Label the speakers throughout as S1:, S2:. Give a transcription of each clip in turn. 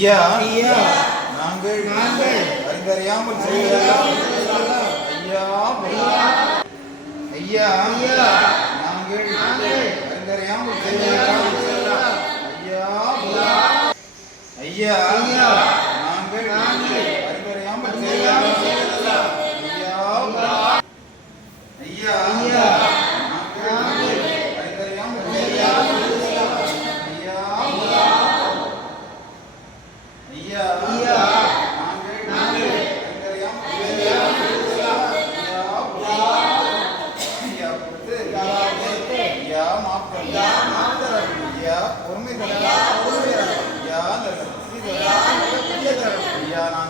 S1: ஐயா
S2: ஐயா.
S1: நாங்கள்
S2: நாங்கள்
S1: அறிந்தறியாமல் செய்வதெல்லாம் ஐயா. ஐயா
S2: ஐயா.
S1: நாங்கள்
S2: நாங்கள்
S1: அறிந்தறியாமல் செய்வதெல்லாம் ஐயா. ஐயா
S2: ஐயா.
S1: நாங்கள்
S2: நாங்கள்
S1: அறிந்தறியாமல் செய்வதெல்லாம் ஐயா. ஐயா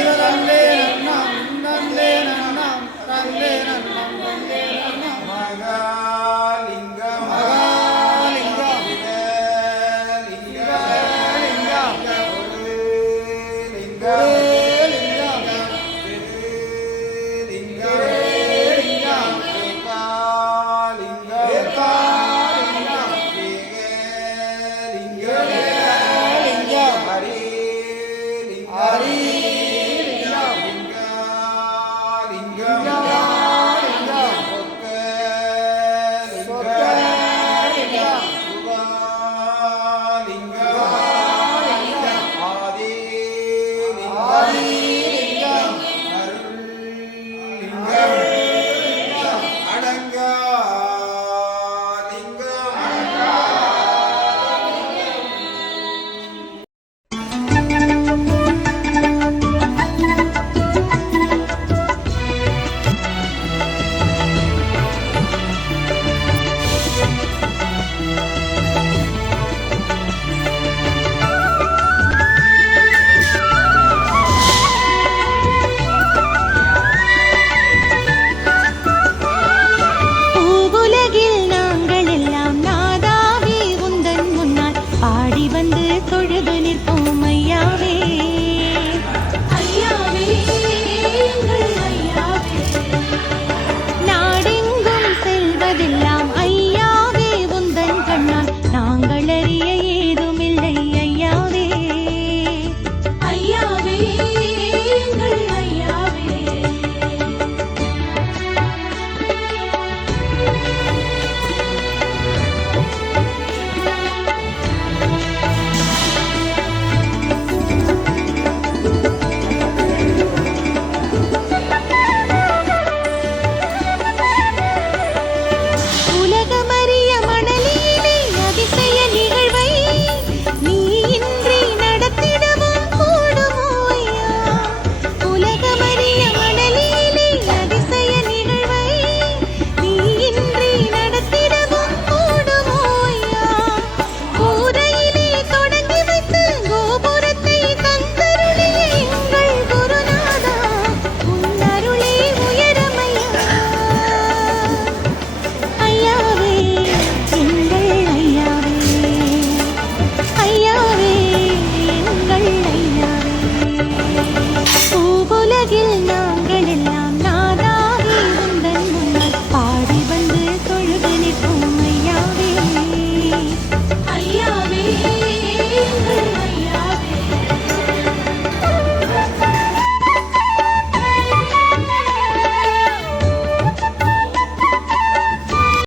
S1: ಶ್ರೀವರಲ್ಲೇ ನನ್ನ ಮುನ್ನಲ್ಲೇ ನನ್ನ ತಲ್ಲೇ ನನ್ನ